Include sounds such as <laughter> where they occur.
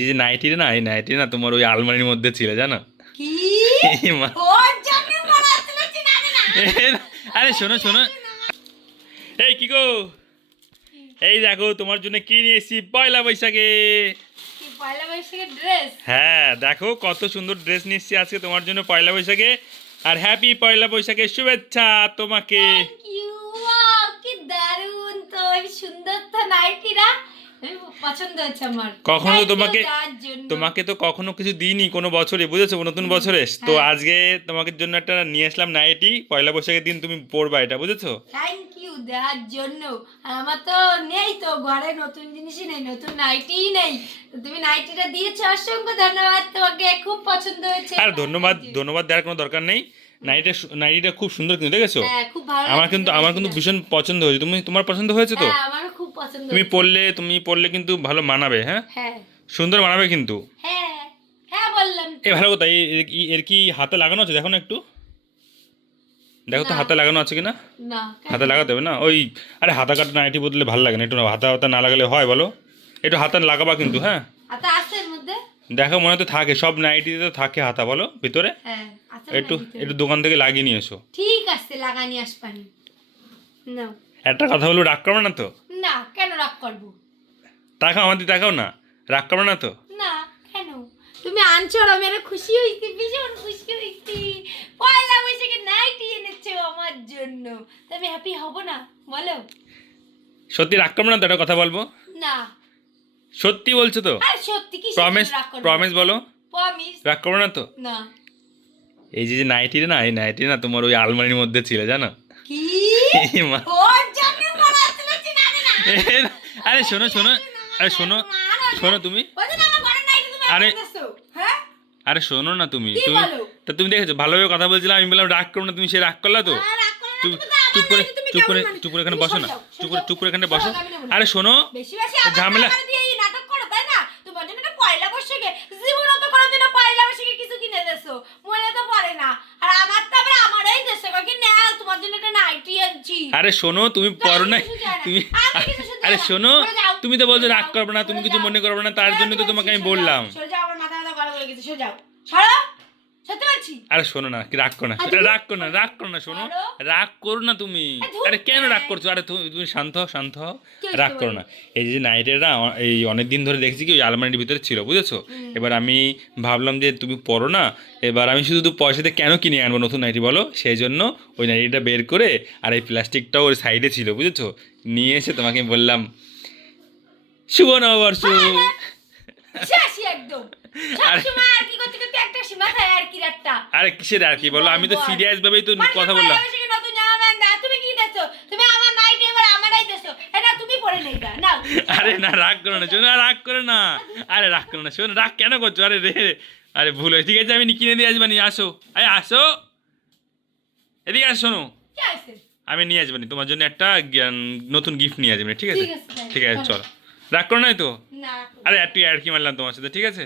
এই যে নাইটিটা না এই নাইটি না তোমার ওই আলমারির মধ্যে ছিল জানো? কি? আরে শোনো শোনো। এই কি গো? এই দেখো তোমার জন্য কি নিয়ে এসেছি? পয়লা বৈশাখে। হ্যাঁ দেখো কত সুন্দর ড্রেস এসেছি আজকে তোমার জন্য পয়লা বৈশাখে। আর হ্যাপি পয়লা বৈশাখেের শুভেচ্ছা তোমাকে। কি দারুণ তো সুন্দর তো নাইটিরা। পছন্দ হচ্ছে আমার। কখনো তোমাকে তোমাকে তো কখনো কিছু দিইনি কোনো বছরে বুঝেছ? নতুন বছরে। তো হ্যাঁ। আজকে তোমাকে জন্য একটা নিয়ে আসলাম নাইটি পয়লা বৈশাখের দিন তুমি পরবা এটা বুঝেছ? থ্যাংক ইউ দেওয়ার জন্য। আর আমার তো নেই তো ঘরে নতুন জিনিসই নেই নতুন নাইটিই নেই। তুমি নাইটিটা দিয়েছ অসংখ্য ধন্যবাদ তোমাকে খুব পছন্দ হয়েছে। আর ধন্যবাদ ধন্যবাদ দেওয়ার কোনো দরকার নেই। নাইটিটা নাইটিটা খুব সুন্দর কিন্তু দেখেছ? হ্যাঁ আমার কিন্তু আমার কিন্তু ভীষণ পছন্দ হয়েছে। তুমি তোমার পছন্দ হয়েছে তো? হ্যাঁ আমারও খুব পছন্দ তুমি পড়লে তুমি পরলে কিন্তু ভালো মানাবে হ্যাঁ? হ্যাঁ। সুন্দর মানাবে কিন্তু। হ্যাঁ হ্যাঁ বললাম। এ ভালো কথা এর কি- হাতে লাগানো আছে? দেখো না একটু। দেখো তো হাতে লাগানো আছে কিনা? না হাতে লাগাতে হবে না? ওই আরে হাতা কাটা নাইটি বদলে ভালো লাগে না। একটু হাতা হাতা না লাগালে হয় বলো? একটু হাতা লাগাবা কিন্তু হ্যাঁ? আছে মধ্যে? দেখো মনে তো থাকে সব নাইটিতে তো থাকে হাতা বলো? ভিতরে? হ্যাঁ একটু একটু দোকান থেকে লাগিয়ে নিয়ে এসো। ঠিক আছে লাগানি আসবানি। না একটা কথা বলব রাগ করবে না তো? না কেন রাগ করব? তাকাও আমাদের তাকাও না। রাগ করবে না তো? না কেন? তুমি আনছো আর আমি আরও খুশি হইছি ভীষণ খুশি হইছি পয়লা বৈশাখে নাইটি এনেছো আমার জন্য। তো আমি হ্যাপি হব না? বলো। সত্যি রাগ করবে না তো? একটা কথা বলব? না। সত্যি বলছো তো? আর সত্যি কি প্রমিস প্রমিস বলো। প্রমিস রাগ করবে না তো? না। এই যে নাইটিটা না এই নাইটিটা না তোমার ওই আলমারির মধ্যে ছিল জানো? কি <laughs> এই মা। ওর জন্য মনে হচ্ছিল চিনা জানা আরে শোনো শোনো আরে শোনো শোনো তুমি। আরে- হ্যাঁ আরে শোনো না তুমি তুমি তা তুমি দেখেছ ভালোভাবে কথা বলছিলাম আমি বললাম রাগ করো না তুমি সে রাগ করলা তো। চুপ তুমি চুপ করে নাইটি চুপ করে চুপ করে এখানে বসো না চুপ করে। চুপ করে এখানে বসো। আরে শোনো ঝামেলা- টাকা দিয়ে এই নাটক করো তাই না? তোমার জন্য একটা পয়লা বৈশাখে জীবনে তো কোনোদিন পয়লা বৈশাখে কিছু কিনে দেছো মনে তো পড়ে না আর আমার তো আবার আমারই দেশে কি না তোমার জন্য একটা নাইটি আনছি আরে শোনো তুমি পড়ো না। তুমি আরে শোনো তুমি তো বলছো রাগ করব না তুমি কিছু মনে করবে না তার জন্য তো তোমাকে আমি বললাম। সরে যাও আমার মাথা মাথা গরম গেছে সরে। বলছি আরে শোনো না রাগ করো না। রাগ করো না রাগ করো না শোনো। রাগ করো না তুমি। আরে কেন রাগ হ্যাঁ। করছ? আরে তুমি শান্ত হও শান্ত হও। রাগ করো না। এই যে নাইটেরা এই অনেক দিন ধরে দেখছি কি ওই আলমারির ভিতরে ছিল বুঝেছ? এবার আমি ভাবলাম যে তুমি পড়ো না এবার আমি শুধু পয়সাতে কেন কিনে আনব নতুন নাইটি বলো? সেই জন্য ওই নাইটিটা বের করে আর এই প্লাস্টিকটাও ওর সাইডে ছিল বুঝেছ? নিয়ে এসে তোমাকে বললাম শুভ নববর্ষ! শেষই একদম। সবসময় আর কি করতে করতে একটা সীমা খায় আর কি একটা আরে কিসের আর কি বলো? আমি তো সিরিয়াস ভাবেই তো কথা বললাম। নতুন জামা প্যান্ট? তুমি কি দেছো? তুমি আমার নাইটি এবার আমারই দেছো। এটা তুমি পরে নেইবা, নাও। আরে না রাগ করো না শোনো রাগ করো না। আরে রাগ করো না শোনো রাগ কেন করছ? আরে রে আরে ভুল হয়েছে। ঠিক আছে আমি কিনে দিয়ে আসবানি আসো। আরে আসো। এদিকে আসো শোনো। আমি নিয়ে আসবানি তোমার জন্য একটা নতুন গিফট নিয়ে আসবেন ঠিক আছে? ঠিক আছে, আছে চলো। রাগ করো নাই তো? আরে একটু আর কি মারলাম তোমার সাথে ঠিক আছে?